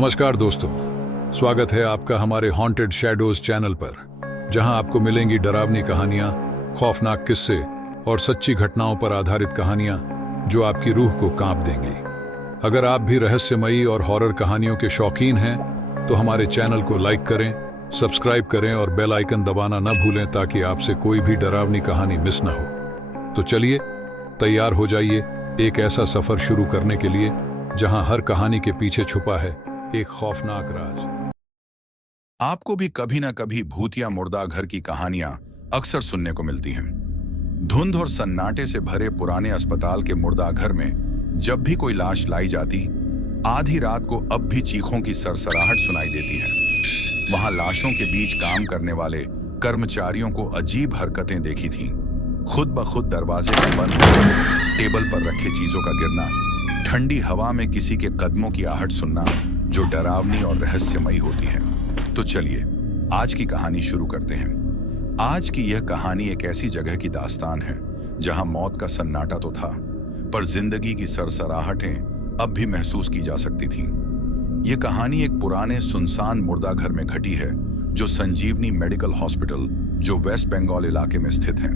नमस्कार दोस्तों, स्वागत है आपका हमारे हॉन्टेड शैडोज चैनल पर, जहां आपको मिलेंगी डरावनी कहानियां, खौफनाक किस्से और सच्ची घटनाओं पर आधारित कहानियां जो आपकी रूह को कांप देंगी। अगर आप भी रहस्यमयी और हॉरर कहानियों के शौकीन हैं तो हमारे चैनल को लाइक करें, सब्सक्राइब करें और बेल आइकन दबाना न भूलें ताकि आपसे कोई भी डरावनी कहानी मिस न हो। तो चलिए तैयार हो जाइए एक ऐसा सफर शुरू करने के लिए जहां हर कहानी के पीछे छुपा है एक खौफनाक राज। आपको भी कभी ना कभी भूत या मुर्दा घर की कहानियां अक्सर सुनने को मिलती हैं। धुंध और सन्नाटे से भरे पुराने अस्पताल के मुर्दा घर में जब भी कोई लाश लाई जाती, आधी रात को अब भी चीखों की सरसराहट सुनाई देती है। वहां लाशों के बीच काम करने वाले कर्मचारियों को अजीब हरकतें देखी थीं। खुद ब खुद दरवाजे का बंद होना, टेबल पर रखे चीजों का गिरना, ठंडी हवा में किसी के कदमों की आहट सुनना जो डरावनी और रहस्यमयी होती है। तो चलिए आज की कहानी शुरू करते हैं। आज की यह कहानी एक ऐसी जगह की दास्तान है जहां मौत का सन्नाटा तो था, पर जिंदगी की सरसराहटें अब भी महसूस की जा सकती थीं। यह कहानी एक पुराने सुनसान मुर्दा घर में घटी है जो संजीवनी मेडिकल हॉस्पिटल जो वेस्ट बंगाल इलाके में स्थित है।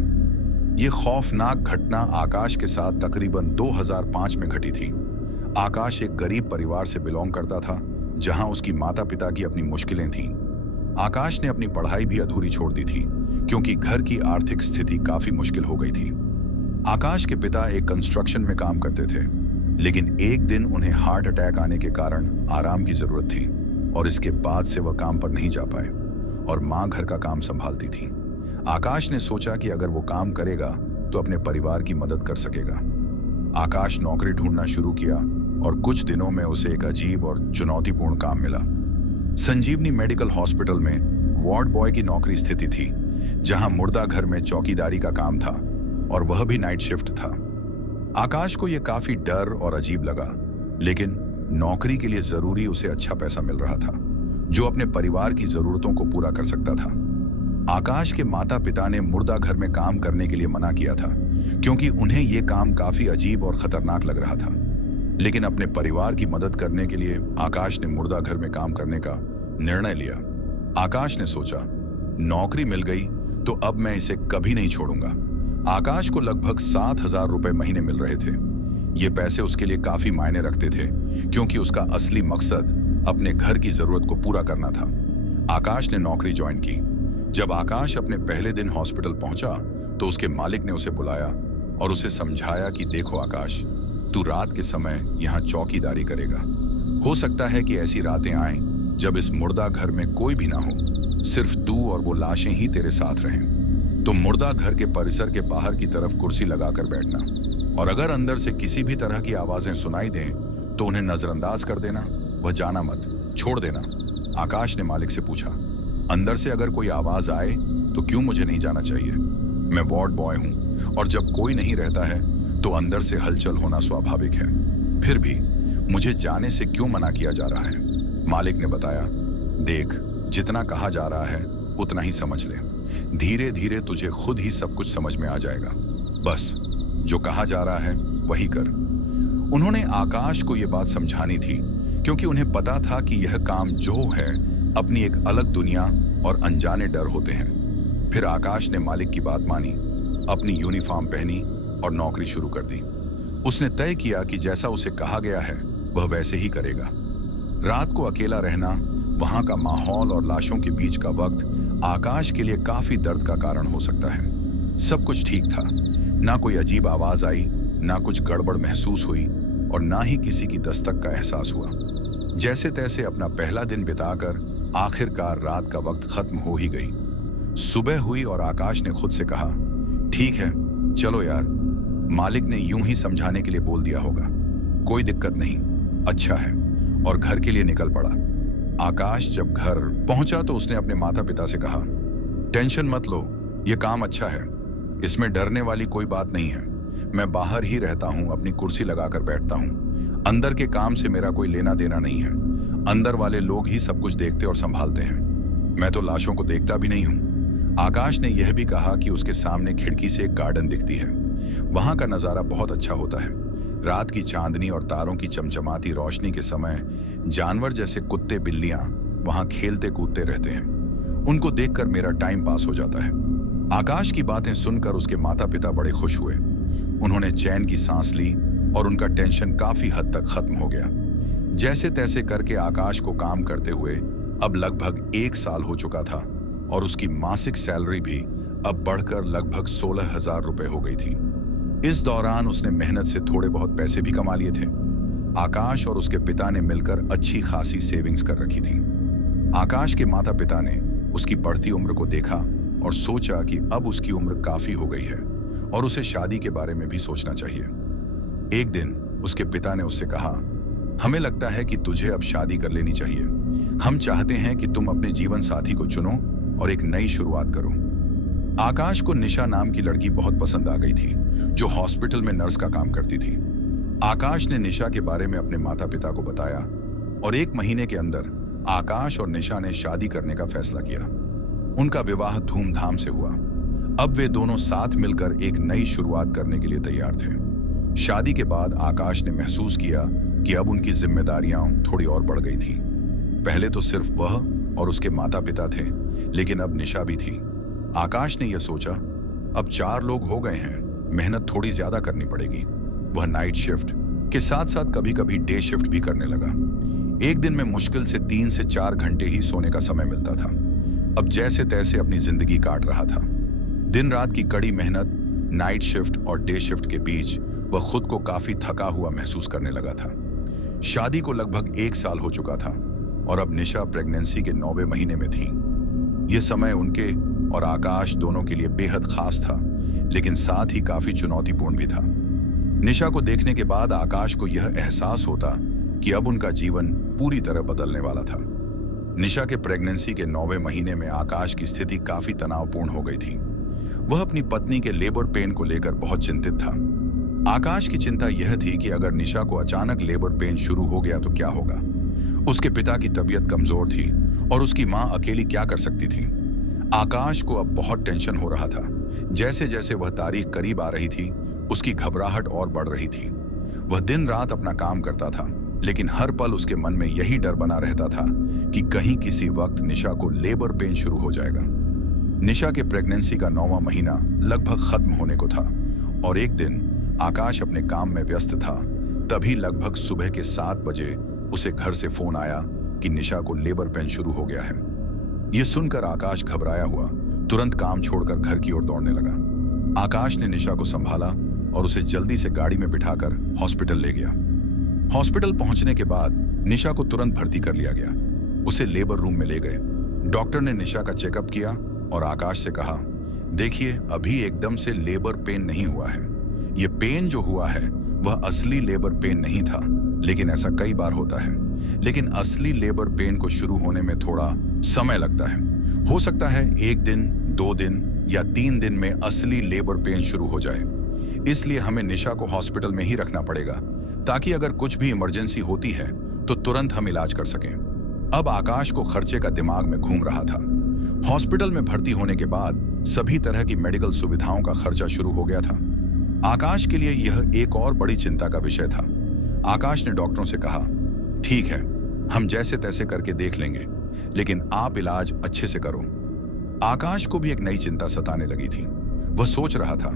यह खौफनाक घटना आकाश के साथ तकरीबन 2005 में घटी थी। आकाश एक गरीब परिवार से बिलोंग करता था जहां उसकी माता पिता की अपनी मुश्किलें थीं। आकाश ने अपनी पढ़ाई भी अधूरी छोड़ दी थी क्योंकि घर की आर्थिक स्थिति काफी मुश्किल हो गई थी। आकाश के पिता एक कंस्ट्रक्शन में काम करते थे, लेकिन एक दिन उन्हें हार्ट अटैक आने के कारण आराम की जरूरत थी और इसके बाद से वह काम पर नहीं जा पाए और मां घर का काम संभालती थी। आकाश ने सोचा कि अगर वो काम करेगा तो अपने परिवार की मदद कर सकेगा। आकाश नौकरी ढूंढना शुरू किया और कुछ दिनों में उसे एक अजीब और चुनौतीपूर्ण काम मिला। संजीवनी मेडिकल हॉस्पिटल में वार्ड बॉय की नौकरी स्थिति थी, जहां मुर्दा घर में चौकीदारी का काम था और वह भी नाइट शिफ्ट था। आकाश को यह काफी डर और अजीब लगा, लेकिन नौकरी के लिए जरूरी उसे अच्छा पैसा मिल रहा था जो अपने परिवार की जरूरतों को पूरा कर सकता था। आकाश के माता पिता ने मुर्दा घर में काम करने के लिए मना किया था क्योंकि उन्हें यह काम काफी अजीब और खतरनाक लग रहा था, लेकिन अपने परिवार की मदद करने के लिए आकाश ने मुर्दा घर में काम करने का निर्णय लिया। आकाश ने सोचा, नौकरी मिल गई तो अब मैं इसे कभी नहीं छोड़ूंगा। आकाश को लगभग 7,000 रुपए महीने मिल रहे थे। ये पैसे उसके लिए काफी मायने रखते थे क्योंकि उसका असली मकसद अपने घर की जरूरत को पूरा करना था। आकाश ने नौकरी ज्वाइन की। जब आकाश अपने पहले दिन हॉस्पिटल पहुंचा तो उसके मालिक ने उसे बुलाया और उसे समझाया कि देखो आकाश, तू रात के समय यहाँ चौकीदारी करेगा। हो सकता है कि ऐसी रातें आएं जब इस मुर्दा घर में कोई भी ना हो, सिर्फ तू और वो लाशें ही तेरे साथ रहें। तो मुर्दा घर के परिसर के बाहर की तरफ कुर्सी लगाकर बैठना और अगर अंदर से किसी भी तरह की आवाजें सुनाई दें तो उन्हें नजरअंदाज कर देना, वह जाना मत, छोड़ देना। आकाश ने मालिक से पूछा, अंदर से अगर कोई आवाज आए तो क्यों मुझे नहीं जाना चाहिए? मैं वार्ड बॉय हूं और जब कोई नहीं रहता है तो अंदर से हलचल होना स्वाभाविक है। फिर भी मुझे जाने से क्यों मना किया जा रहा है? मालिक ने बताया, देख, जितना कहा जा रहा है उतना ही समझ ले। धीरे धीरे तुझे खुद ही सब कुछ समझ में आ जाएगा। बस जो कहा जा रहा है वही कर। उन्होंने आकाश को यह बात समझानी थी क्योंकि उन्हें पता था कि यह काम जो है अपनी एक अलग दुनिया और अनजाने डर होते हैं। फिर आकाश ने मालिक की बात मानी, अपनी यूनिफॉर्म पहनी और नौकरी शुरू कर दी। उसने तय किया कि जैसा उसे कहा गया है वह वैसे ही करेगा। रात को अकेला रहना, वहां का माहौल और लाशों के बीच का वक्त आकाश के लिए काफी दर्द का कारण हो सकता है। सब कुछ ठीक था, ना कोई अजीब आवाज आई, ना कुछ गड़बड़ महसूस हुई और ना ही किसी की दस्तक का एहसास हुआ। जैसे तैसे अपना पहला दिन बिताकर आखिरकार रात का वक्त खत्म हो ही गई। सुबह हुई और आकाश ने खुद से कहा, ठीक है चलो यार, मालिक ने यूं ही समझाने के लिए बोल दिया होगा, कोई दिक्कत नहीं, अच्छा है, और घर के लिए निकल पड़ा। आकाश जब घर पहुंचा तो उसने अपने माता पिता से कहा, टेंशन मत लो, यह काम अच्छा है, इसमें डरने वाली कोई बात नहीं है। मैं बाहर ही रहता हूं, अपनी कुर्सी लगाकर बैठता हूं। अंदर के काम से मेरा कोई लेना देना नहीं है। अंदर वाले लोग ही सब कुछ देखते और संभालते हैं। मैं तो लाशों को देखता भी नहीं हूं। आकाश ने यह भी कहा कि उसके सामने खिड़की से एक गार्डन दिखती है। वहां का नजारा बहुत अच्छा होता है। रात की चांदनी और तारों की चमचमाती रोशनी के समय जानवर जैसे कुत्ते बिल्लियां वहां खेलते कूदते रहते हैं। उनको देखकर मेरा टाइम पास हो जाता है। आकाश की बातें सुनकर उसके माता पिता बड़े खुश हुए। उन्होंने चैन की सांस ली और उनका टेंशन काफी हद तक खत्म हो गया। जैसे तैसे करके आकाश को काम करते हुए अब लगभग 1 साल हो चुका था और उसकी मासिक सैलरी भी अब बढ़कर लगभग 16,000 रुपए हो गई थी। इस दौरान उसने मेहनत से थोड़े बहुत पैसे भी कमा लिए थे। आकाश और उसके पिता ने मिलकर अच्छी खासी सेविंग्स कर रखी थी। आकाश के माता पिता ने उसकी बढ़ती उम्र को देखा और सोचा कि अब उसकी उम्र काफी हो गई है और उसे शादी के बारे में भी सोचना चाहिए। एक दिन उसके पिता ने उससे कहा, हमें लगता है कि तुझे अब शादी कर लेनी चाहिए। हम चाहते हैं कि तुम अपने जीवन साथी को चुनो और एक नई शुरुआत करो। आकाश को निशा नाम की लड़की बहुत पसंद आ गई थी, जो हॉस्पिटल में नर्स का काम करती थी। आकाश ने निशा के बारे में अपने माता पिता को बताया और 1 महीने के अंदर आकाश और निशा ने शादी करने का फैसला किया। उनका विवाह धूमधाम से हुआ। अब वे दोनों साथ मिलकर एक नई शुरुआत करने के लिए तैयार थे। शादी के बाद आकाश ने महसूस किया कि अब उनकी जिम्मेदारियां थोड़ी और बढ़ गई थीं। पहले तो सिर्फ वह और उसके माता पिता थे, लेकिन अब निशा भी थी। आकाश ने यह सोचा, अब 4 लोग हो गए हैं, मेहनत थोड़ी ज्यादा करनी पड़ेगी। वह नाइट शिफ्ट के साथ साथ कभी कभी डे शिफ्ट भी करने लगा। एक दिन में मुश्किल से 3 से 4 घंटे ही सोने का समय मिलता था। अब जैसे तैसे अपनी जिंदगी काट रहा था। दिन रात की कड़ी मेहनत, नाइट शिफ्ट और डे शिफ्ट के बीच वह खुद को काफी थका हुआ महसूस करने लगा था। शादी को लगभग 1 साल हो चुका था और अब निशा प्रेगनेंसी के 9वें महीने में थी। यह समय उनके और आकाश दोनों के लिए बेहद खास था, लेकिन साथ ही काफी चुनौतीपूर्ण भी था। निशा को देखने के बाद आकाश को यह एहसास होता कि अब उनका जीवन पूरी तरह बदलने वाला था। निशा के प्रेगनेंसी के 9वें महीने में आकाश की स्थिति काफी तनावपूर्ण हो गई थी। वह अपनी पत्नी के लेबर पेन को लेकर बहुत चिंतित था। आकाश की चिंता यह थी कि अगर निशा को अचानक लेबर पेन शुरू हो गया तो क्या होगा। उसके पिता की तबीयत कमजोर थी और उसकी मां अकेली क्या कर सकती थी। आकाश को अब बहुत टेंशन हो रहा था। जैसे जैसे वह तारीख करीब आ रही थी, उसकी घबराहट और बढ़ रही थी। वह दिन रात अपना काम करता था, लेकिन हर पल उसके मन में यही डर बना रहता था कि कहीं किसी वक्त निशा को लेबर पेन शुरू हो जाएगा। निशा के प्रेगनेंसी का 9वां महीना लगभग खत्म होने को था और एक दिन आकाश अपने काम में व्यस्त था। तभी लगभग सुबह के 7 बजे उसे घर से फोन आया कि निशा को लेबर पेन शुरू हो गया है। यह सुनकर आकाश घबराया हुआ तुरंत काम छोड़कर घर की ओर दौड़ने लगा। आकाश ने निशा को संभाला और उसे जल्दी से गाड़ी में बिठाकर हॉस्पिटल ले गया। हॉस्पिटल पहुंचने के बाद निशा को तुरंत भर्ती कर लिया गया। उसे लेबर रूम में ले गए। डॉक्टर ने निशा का चेकअप किया और आकाश से कहा, देखिए अभी एकदम से लेबर पेन नहीं हुआ है। ये पेन जो हुआ है वह असली लेबर पेन नहीं था, लेकिन ऐसा कई बार होता है। लेकिन असली लेबर पेन को शुरू होने में थोड़ा समय लगता है। हो सकता है 1 दिन, 2 दिन या 3 दिन में असली लेबर पेन शुरू हो जाए। इसलिए हमें निशा को हॉस्पिटल में ही रखना पड़ेगा ताकि अगर कुछ भी इमरजेंसी होती है तो तुरंत हम इलाज कर सकें। अब आकाश को खर्चे का दिमाग में घूम रहा था। हॉस्पिटल में भर्ती होने के बाद सभी तरह की मेडिकल सुविधाओं का खर्चा शुरू हो गया था। आकाश के लिए यह एक और बड़ी चिंता का विषय था। आकाश ने डॉक्टरों से कहा, ठीक है, हम जैसे तैसे करके देख लेंगे, लेकिन आप इलाज अच्छे से करो। आकाश को भी एक नई चिंता सताने लगी थी। वह सोच रहा था,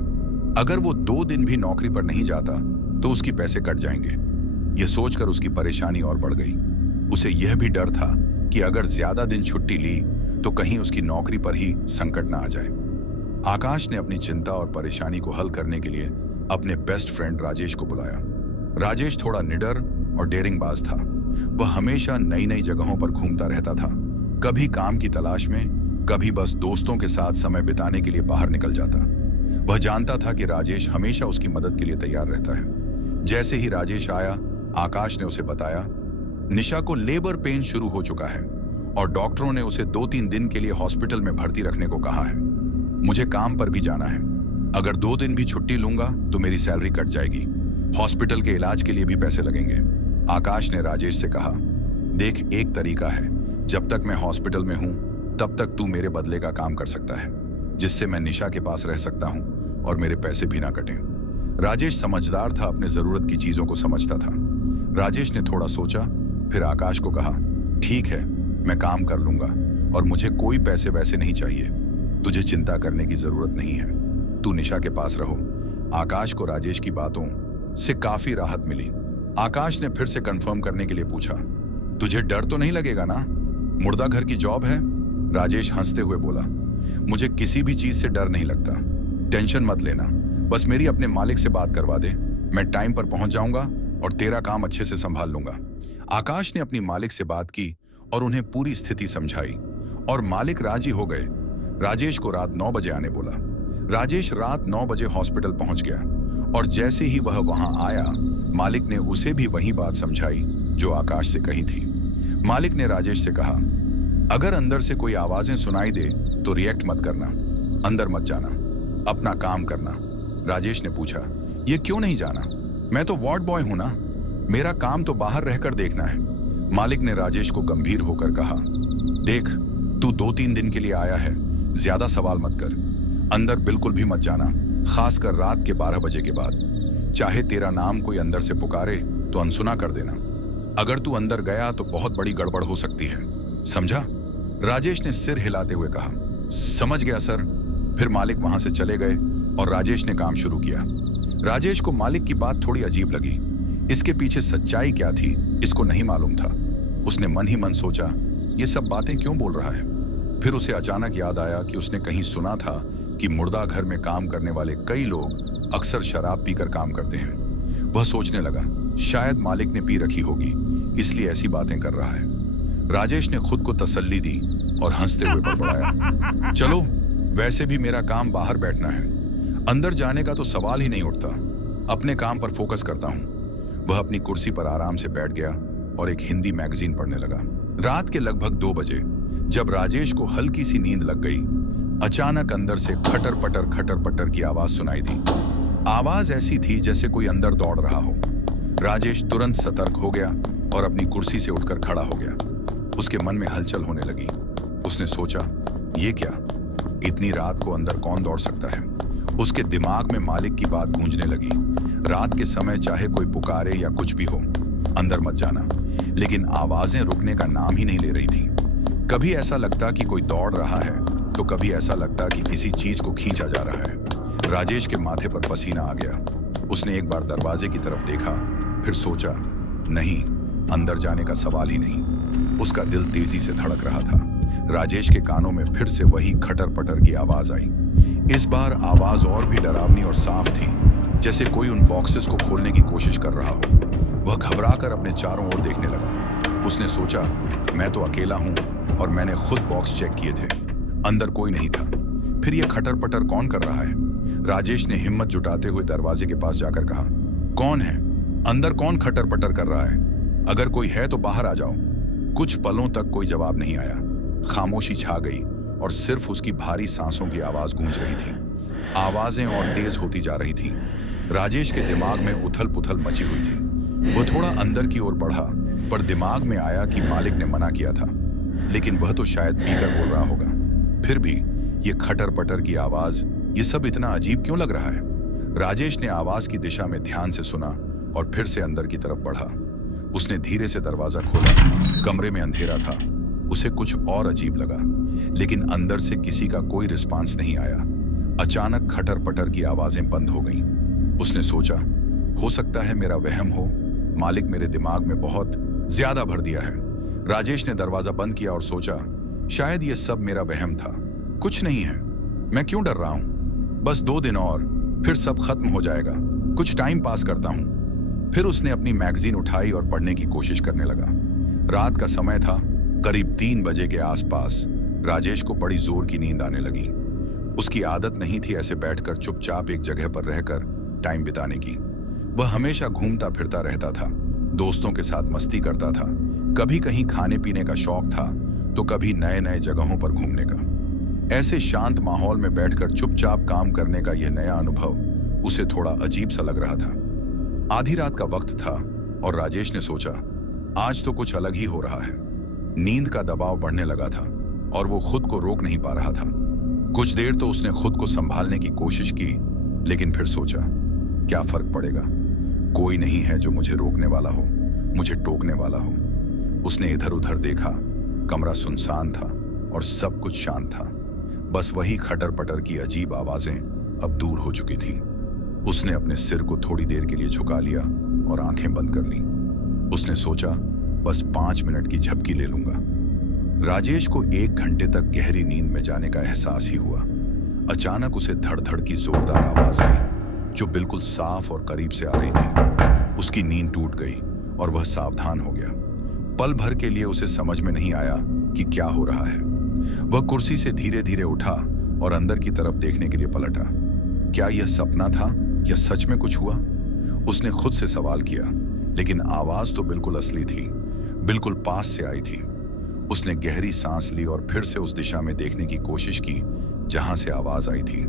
अगर वो 2 दिन भी नौकरी पर नहीं जाता तो उसकी पैसे कट जाएंगे। यह सोचकर उसकी परेशानी और बढ़ गई। उसे यह भी डर था कि अगर ज्यादा दिन छुट्टी ली तो कहीं उसकी नौकरी पर ही संकट ना आ जाए। आकाश ने अपनी चिंता और परेशानी को हल करने के लिए अपने बेस्ट फ्रेंड राजेश को बुलाया। राजेश थोड़ा निडर और डेयरिंगबाज था। वह हमेशा नई नई जगहों पर घूमता रहता था, कभी काम की तलाश में, कभी बस दोस्तों के साथ समय बिताने के लिए बाहर निकल जाता। वह जानता था कि राजेश हमेशा उसकी मदद के लिए तैयार रहता है। जैसे ही राजेश आया, आकाश ने उसे बताया, निशा को लेबर पेन शुरू हो चुका है और डॉक्टरों ने उसे 2-3 दिन के लिए हॉस्पिटल में भर्ती रखने को कहा है। मुझे काम पर भी जाना है। अगर 2 दिन भी छुट्टी लूंगा तो मेरी सैलरी कट जाएगी। हॉस्पिटल के इलाज के लिए भी पैसे लगेंगे। आकाश ने राजेश से कहा, देख, एक तरीका है, जब तक मैं हॉस्पिटल में हूं तब तक तू मेरे बदले का काम कर सकता है, जिससे मैं निशा के पास रह सकता हूं और मेरे पैसे भी ना कटें। राजेश समझदार था, अपने जरूरत की चीजों को समझता था। राजेश ने थोड़ा सोचा, फिर आकाश को कहा, ठीक है, मैं काम कर लूंगा और मुझे कोई पैसे वैसे नहीं चाहिए। तुझे चिंता करने की जरूरत नहीं है, तू निशा के पास रहो। आकाश को राजेश की बातों से काफी राहत मिली। आकाश ने फिर से कंफर्म करने के लिए पूछा, तुझे डर तो नहीं लगेगा ना? मुर्दा घर की जॉब है। राजेश हंसते हुए बोला, मुझे किसी भी चीज से डर नहीं लगता, टेंशन मत लेना, बस मेरी अपने मालिक से बात करवा दे, मैं टाइम पर पहुंच जाऊंगा और तेरा काम अच्छे से संभाल लूंगा। आकाश ने अपनी मालिक से बात की और उन्हें पूरी स्थिति समझाई और मालिक राजी हो गए। राजेश को रात 9 बजे आने बोला। राजेश रात 9 बजे हॉस्पिटल पहुंच गया और जैसे ही वह वहां आया, मालिक ने उसे भी वही बात समझाई जो आकाश से कही थी। मालिक ने राजेश से कहा, अगर अंदर से कोई आवाजें सुनाई दे तो रिएक्ट मत करना, अंदर मत जाना, अपना काम करना। राजेश ने पूछा, ये क्यों नहीं जाना? मैं तो वार्ड बॉय हूं ना, मेरा काम तो बाहर रहकर देखना है। मालिक ने राजेश को गंभीर होकर कहा, देख, तू 2-3 दिन के लिए आया है, ज्यादा सवाल मत कर, अंदर बिल्कुल भी मत जाना, खासकर रात के 12 बजे के बाद। चाहे तेरा नाम कोई अंदर से पुकारे तो अनसुना कर देना। अगर तू अंदर गया तो बहुत बड़ी गड़बड़ हो सकती है, समझा? राजेश ने सिर हिलाते हुए कहा, समझ गया सर। फिर मालिक वहां से चले गए और राजेश ने काम शुरू किया। राजेश को मालिक की बात थोड़ी अजीब लगी। इसके पीछे सच्चाई क्या थी, इसको नहीं मालूम था। उसने मन ही मन सोचा, ये सब बातें क्यों बोल रहा है? फिर उसे अचानक याद आया कि उसने कहीं सुना था कि मुर्दा घर में काम करने वाले कई लोग अक्सर शराब पीकर काम करते हैं। वह सोचने लगा, शायद मालिक ने पी रखी होगी, इसलिए ऐसी बातें कर रहा है। राजेश ने खुद को तसल्ली दी और हंसते हुए बड़बड़ाया, चलो, वैसे भी मेरा काम बाहर बैठना है, अंदर जाने का तो सवाल ही नहीं उठता, अपने काम पर फोकस करता हूं। वह अपनी कुर्सी पर आराम से बैठ गया और एक हिंदी मैगजीन पढ़ने लगा। रात के लगभग 2 बजे जब राजेश को हल्की सी नींद लग गई, अचानक अंदर से खटर पटर की आवाज सुनाई दी। आवाज ऐसी थी जैसे कोई अंदर दौड़ रहा हो। राजेश तुरंत सतर्क हो गया और अपनी कुर्सी से उठकर खड़ा हो गया। उसके मन में हलचल होने लगी। उसने सोचा, ये क्या, इतनी रात को अंदर कौन दौड़ सकता है? उसके दिमाग में मालिक की बात गूंजने लगी, रात के समय चाहे कोई पुकारे या कुछ भी हो, अंदर मत जाना। लेकिन आवाजें रुकने का नाम ही नहीं ले रही थी। कभी ऐसा लगता कि कोई दौड़ रहा है तो कभी ऐसा लगता कि किसी चीज को खींचा जा रहा है। राजेश के माथे पर पसीना आ गया। उसने एक बार दरवाजे की तरफ देखा, फिर सोचा, नहीं, अंदर जाने का सवाल ही नहीं। उसका दिल तेजी से धड़क रहा था। राजेश के कानों में फिर से वही खटर पटर की आवाज आई। इस बार आवाज और भी डरावनी और साफ थी, जैसे कोई उन बॉक्सेस को खोलने की कोशिश कर रहा हो। वह घबराकर अपने चारों ओर देखने लगा। उसने सोचा, मैं तो अकेला हूं और मैंने खुद बॉक्स चेक किए थे, अंदर कोई नहीं था। फिर यह खटर पटर कौन कर रहा है? राजेश ने हिम्मत जुटाते हुए दरवाजे के पास जाकर कहा, कौन है अंदर? कौन खटर पटर कर रहा है? अगर कोई है तो बाहर आ जाओ। कुछ पलों तक कोई जवाब नहीं आया। खामोशी छा गई और सिर्फ उसकी भारी सांसों की आवाज गूंज रही थी। आवाजें और तेज होती जा रही थी। राजेश के दिमाग में उथल पुथल मची हुई थी। वह थोड़ा अंदर की ओर बढ़ा, पर दिमाग में आया कि मालिक ने मना किया था, लेकिन वह तो शायद पीकर बोल रहा होगा। फिर भी ये खटर पटर की आवाज, ये सब इतना अजीब क्यों लग रहा है? राजेश ने आवाज की दिशा में ध्यान से सुना और फिर से अंदर की तरफ बढ़ा। उसने धीरे से दरवाजा खोला। कमरे में अंधेरा था। उसे कुछ और अजीब लगा, लेकिन अंदर से किसी का कोई रिस्पांस नहीं आया। अचानक खटर पटर की आवाजें बंद हो गईं। उसने सोचा, हो सकता है मेरा वहम हो, मालिक मेरे दिमाग में बहुत ज्यादा भर दिया है। राजेश ने दरवाजा बंद किया और सोचा, शायद ये सब मेरा वहम था, कुछ नहीं है, मैं क्यों डर रहा हूं? बस 2 दिन और फिर सब खत्म हो जाएगा, कुछ टाइम पास करता हूं। फिर उसने अपनी मैगजीन उठाई और पढ़ने की कोशिश करने लगा। रात का समय था, करीब 3 बजे के आसपास। राजेश को बड़ी जोर की नींद आने लगी। उसकी आदत नहीं थी ऐसे बैठकर चुपचाप एक जगह पर रहकर टाइम बिताने की। वह हमेशा घूमता फिरता रहता था, दोस्तों के साथ मस्ती करता था। कभी कहीं खाने पीने का शौक था तो कभी नए नए जगहों पर घूमने का। ऐसे शांत माहौल में बैठकर चुपचाप काम करने का यह नया अनुभव उसे थोड़ा अजीब सा लग रहा था। आधी रात का वक्त था और राजेश ने सोचा, आज तो कुछ अलग ही हो रहा है। नींद का दबाव बढ़ने लगा था और वो खुद को रोक नहीं पा रहा था। कुछ देर तो उसने खुद को संभालने की कोशिश की, लेकिन फिर सोचा, क्या फर्क पड़ेगा, कोई नहीं है जो मुझे रोकने वाला हो, मुझे टोकने वाला हो। उसने इधर उधर देखा, कमरा सुनसान था और सब कुछ शांत था। बस वही खटर पटर की अजीब आवाजें अब दूर हो चुकी थीं। उसने अपने सिर को थोड़ी देर के लिए झुका लिया और आंखें बंद कर लीं। उसने सोचा, बस 5 मिनट की झपकी ले लूंगा। राजेश को 1 घंटे तक गहरी नींद में जाने का एहसास ही हुआ। अचानक उसे धड़ धड़ की जोरदार आवाज आई, जो बिल्कुल साफ और करीब से आ रही थी। उसकी नींद टूट गई और वह सावधान हो गया। पल भर के लिए उसे समझ में नहीं आया कि क्या हो रहा है। वह कुर्सी से धीरे धीरे उठा और अंदर की तरफ देखने के लिए पलटा। क्या यह सपना था या सच में कुछ हुआ? उसने खुद से सवाल किया, लेकिन आवाज तो बिल्कुल असली थी, बिल्कुल पास से आई थी। उसने गहरी सांस ली और फिर से उस दिशा में देखने की कोशिश की जहां से आवाज आई थी।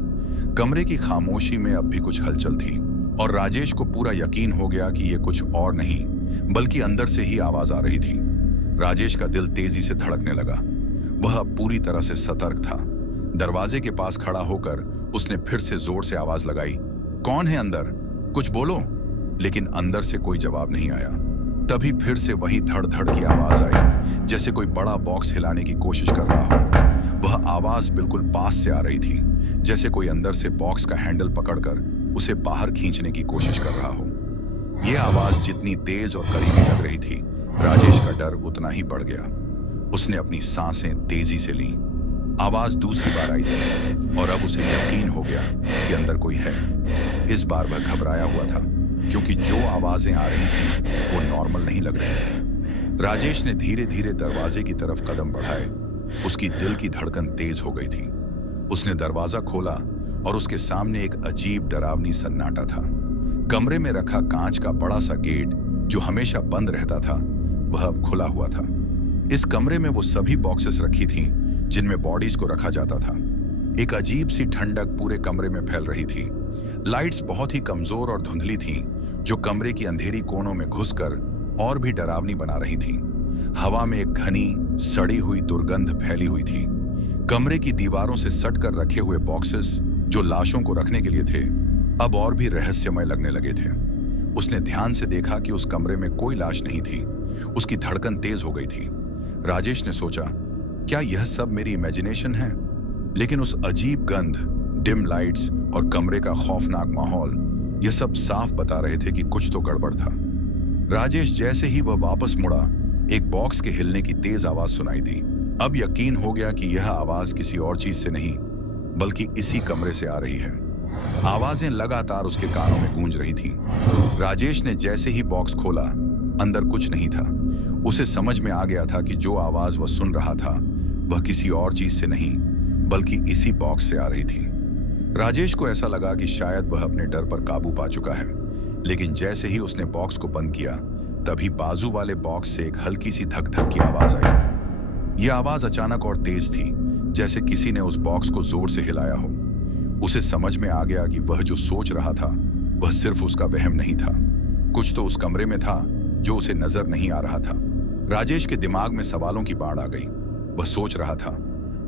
कमरे की खामोशी में अब भी कुछ हलचल थी और राजेश को पूरा यकीन हो गया कि यह कुछ और नहीं बल्कि अंदर से ही आवाज आ रही थी। राजेश का दिल तेजी से धड़कने लगा। वह अब पूरी तरह से सतर्क था। दरवाजे के पास खड़ा होकर उसने फिर से जोर से आवाज लगाई, कौन है अंदर? कुछ बोलो। लेकिन अंदर से कोई जवाब नहीं आया। तभी फिर से वही धड़ धड़ की आवाज आई, जैसे कोई बड़ा बॉक्स हिलाने की कोशिश कर रहा हो। वह आवाज बिल्कुल पास से आ रही थी, जैसे कोई अंदर से बॉक्स का हैंडल पकड़कर उसे बाहर खींचने की कोशिश कर रहा हो। यह आवाज जितनी तेज और करीबी लग रही थी, राजेश का डर उतना ही बढ़ गया। उसने अपनी सांसें तेजी से लीं। आवाज दूसरी बार आई थी और अब उसे यकीन हो गया कि अंदर कोई है। इस बार वह घबराया हुआ था, क्योंकि जो आवाजें आ रही थीं वो नॉर्मल नहीं लग रही थी। राजेश ने धीरे धीरे दरवाजे की तरफ कदम बढ़ाए। उसकी दिल की धड़कन तेज हो गई थी। उसने दरवाजा खोला और उसके सामने एक अजीब डरावनी सन्नाटा था। कमरे में रखा कांच का बड़ा सा गेट, जो हमेशा बंद रहता था, वह अब खुला हुआ था। इस कमरे में वो सभी बॉक्सेस रखी थीं जिनमें बॉडीज को रखा जाता था। एक अजीब सी ठंडक पूरे कमरे में फैल रही थी। लाइट्स बहुत ही कमजोर और धुंधली थीं, जो कमरे की अंधेरी कोनों में घुसकर और भी डरावनी बना रही थीं। हवा में एक घनी, सड़ी हुई दुर्गंध फैली हुई थी। कमरे की दीवारों से सटकर रखे हुए बॉक्सेस, जो लाशों को रखने के लिए थे, अब और भी रहस्यमय लगने लगे थे। उसने ध्यान से देखा कि उस कमरे में कोई लाश नहीं थी। उसकी धड़कन तेज हो गई थी। राजेश ने सोचा, क्या यह सब मेरी इमेजिनेशन है? लेकिन उस अजीब गंध, डिम लाइट्स और कमरे का खौफनाक माहौल, यह सब साफ बता रहे थे कि कुछ तो गड़बड़ था। राजेश जैसे ही वह वापस मुड़ा, एक बॉक्स के हिलने की तेज आवाज सुनाई दी। अब यकीन हो गया कि यह आवाज किसी और चीज से नहीं, बल्कि इसी कमरे से आ रही है। आवाजें लगातार उसके कानों में गूंज रही थीं। राजेश ने जैसे ही बॉक्स खोला, अंदर कुछ नहीं था। उसे समझ में आ गया था कि जो आवाज वह सुन रहा था, वह किसी और चीज से नहीं, बल्कि इसी बॉक्स से आ रही थी। राजेश को ऐसा लगा कि शायद वह अपने डर पर काबू पा चुका है। लेकिन जैसे ही उसने बॉक्स को बंद किया, तभी बाजू वाले बॉक्स से एक हल्की सी धक धक की आवाज आई। यह आवाज अचानक और तेज थी, जैसे किसी ने उस बॉक्स को जोर से हिलाया हो। उसे समझ में आ गया कि वह जो सोच रहा था, वह सिर्फ उसका वहम नहीं था। कुछ तो उस कमरे में था जो उसे नजर नहीं आ रहा था। राजेश के दिमाग में सवालों की बाढ़ आ गई। वह सोच रहा था,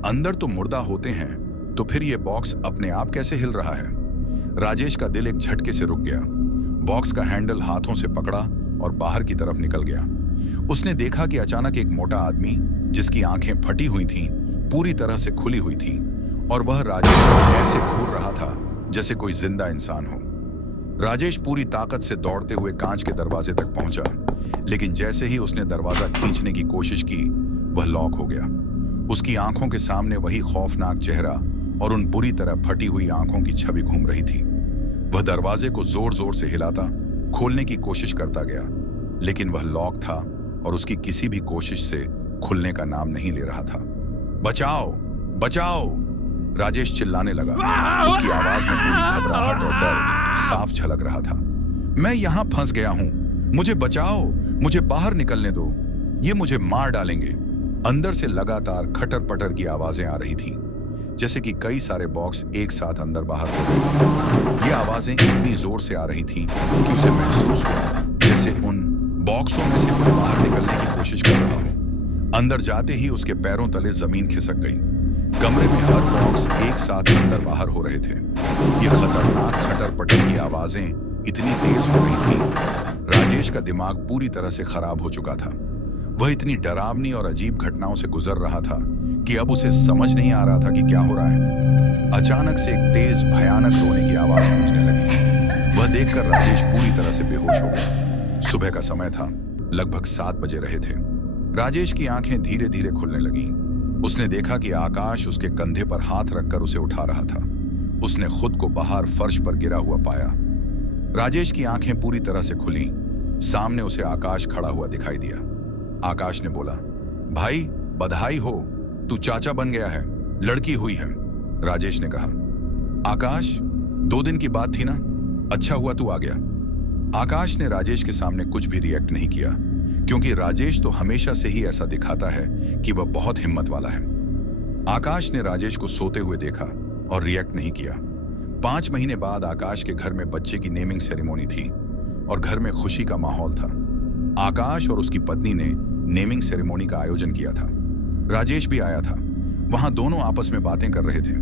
अंदर तो मुर्दा होते हैं, तो फिर यह बॉक्स अपने आप कैसे हिल रहा है? राजेश का दिल एक झटके से रुक गया। बॉक्स का हैंडल हाथों से पकड़ा और बाहर की तरफ निकल गया। उसने देखा कि अचानक एक मोटा आदमी, जिसकी आंखें फटी हुई थीं, पूरी तरह से खुली हुई थीं, और वह राजेश को ऐसे घूर रहा था जैसे कोई जिंदा इंसान हो। राजेश पूरी ताकत से दौड़ते हुए कांच के दरवाजे तक पहुंचा, लेकिन जैसे ही उसने दरवाजा खींचने की कोशिश की, वह लॉक हो गया। उसकी आंखों के सामने वही खौफनाक चेहरा और उन बुरी तरह फटी हुई आंखों की छवि घूम रही थी। वह दरवाजे को जोर जोर से हिलाता, खोलने की कोशिश करता गया, लेकिन वह लॉक था और उसकी किसी भी कोशिश से खुलने का नाम नहीं ले रहा था। बचाओ, बचाओ! राजेश चिल्लाने लगा। उसकी आवाज में पूरी घबराहट और डर साफ झलक रहा था। मैं यहां फंस गया हूं, मुझे बचाओ, मुझे बाहर निकलने दो, ये मुझे मार डालेंगे। अंदर से लगातार खटर पटर की आवाजें आ रही थीं, जैसे कि कई सारे बॉक्स एक साथ अंदर बाहर हो रहे। ये आवाजें इतनी जोर से आ रही थीं कि उसे महसूस हुआ जैसे उन बॉक्सों में से कोई बाहर निकलने की कोशिश कर रहा हो। अंदर जाते ही उसके पैरों तले जमीन खिसक गई। कमरे में हर बॉक्स एक साथ अंदर बाहर हो रहे थे। ये खतरनाक खटर पटर की आवाजें इतनी तेज हो गई थी, राजेश का दिमाग पूरी तरह से खराब हो चुका था। वह इतनी डरावनी और अजीब घटनाओं से गुजर रहा था कि अब उसे समझ नहीं आ रहा था कि क्या हो रहा है। अचानक से एक तेज भयानक रोने की आवाज गूंजने लगी। वह देखकर राजेश पूरी तरह से बेहोश हो गया। सुबह का समय था, लगभग 7 बजे रहे थे। राजेश की आंखें धीरे धीरे खुलने लगीं। उसने देखा कि आकाश उसके कंधे पर हाथ रखकर उसे उठा रहा था। उसने खुद को बाहर फर्श पर गिरा हुआ पाया। राजेश की आंखें पूरी तरह से खुली। सामने उसे आकाश खड़ा हुआ दिखाई दिया। आकाश ने बोला, भाई बधाई हो, तू चाचा बन गया है, लड़की हुई है। राजेश ने कहा, आकाश 2 दिन की बात थी ना, अच्छा हुआ तू आ गया। आकाश ने राजेश के सामने कुछ भी रिएक्ट नहीं किया, क्योंकि राजेश तो हमेशा से ही ऐसा दिखाता है कि वह बहुत हिम्मत वाला है। आकाश ने राजेश को सोते हुए देखा और रिएक्ट नहीं किया। 5 महीने बाद आकाश के घर में बच्चे की नेमिंग सेरेमनी थी और घर में खुशी का माहौल था। आकाश और उसकी पत्नी ने नेमिंग सेरेमनी का आयोजन किया था। राजेश भी आया था। वहां दोनों आपस में बातें कर रहे थे।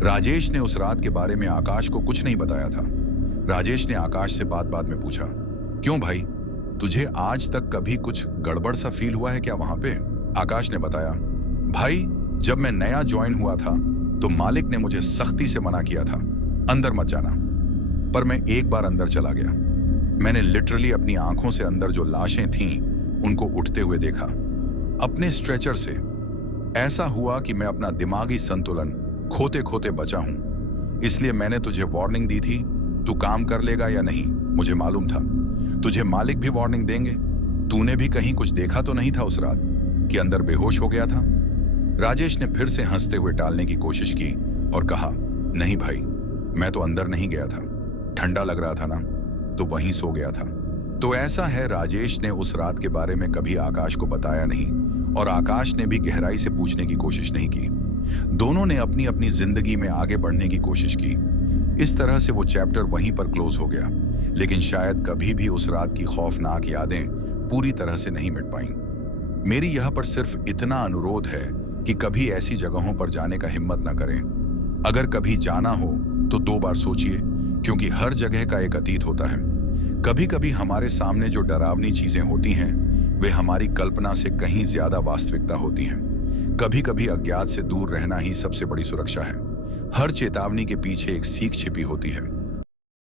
राजेश ने उस रात के बारे में आकाश को कुछ नहीं बताया था। राजेश ने आकाश से बात बात में पूछा, क्यों भाई, तुझे आज तक कभी कुछ गड़बड़ सा फील हुआ है क्या वहां पे? आकाश ने बताया, भाई जब मैं नया ज्वाइन हुआ था तो मालिक ने मुझे सख्ती से मना किया था, अंदर मत जाना। पर मैं एक बार अंदर चला गया। मैंने लिटरली अपनी आंखों से अंदर जो लाशें थीं उनको उठते हुए देखा, अपने स्ट्रेचर से। ऐसा हुआ कि मैं अपना दिमागी संतुलन खोते खोते बचा हूं। इसलिए मैंने तुझे वार्निंग दी थी, तू काम कर लेगा या नहीं मुझे मालूम था। तुझे मालिक भी वार्निंग देंगे। तूने भी कहीं कुछ देखा तो नहीं था उस रात कि अंदर बेहोश हो गया था? राजेश ने फिर से हंसते हुए टालने की कोशिश की और कहा, नहीं भाई, मैं तो अंदर नहीं गया था, ठंडा लग रहा था ना, तो वहीं सो गया था। तो ऐसा है, राजेश ने उस रात के बारे में कभी आकाश को बताया नहीं और आकाश ने भी गहराई से पूछने की कोशिश नहीं की। दोनों ने अपनी अपनी जिंदगी में आगे बढ़ने की कोशिश की। इस तरह से वो चैप्टर वहीं पर क्लोज हो गया। लेकिन शायद कभी भी उस रात की खौफनाक यादें पूरी तरह से नहीं मिट पाईं। मेरी यह पर सिर्फ इतना अनुरोध है कि कभी ऐसी जगहों पर जाने का हिम्मत न करें। अगर कभी जाना हो तो 2 बार सोचिए, क्योंकि हर जगह का एक अतीत होता है। कभी कभी हमारे सामने जो डरावनी चीजें होती हैं वे हमारी कल्पना से कहीं ज्यादा वास्तविकता होती हैं। कभी कभी अज्ञात से दूर रहना ही सबसे बड़ी सुरक्षा है। हर चेतावनी के पीछे एक सीख छिपी होती है।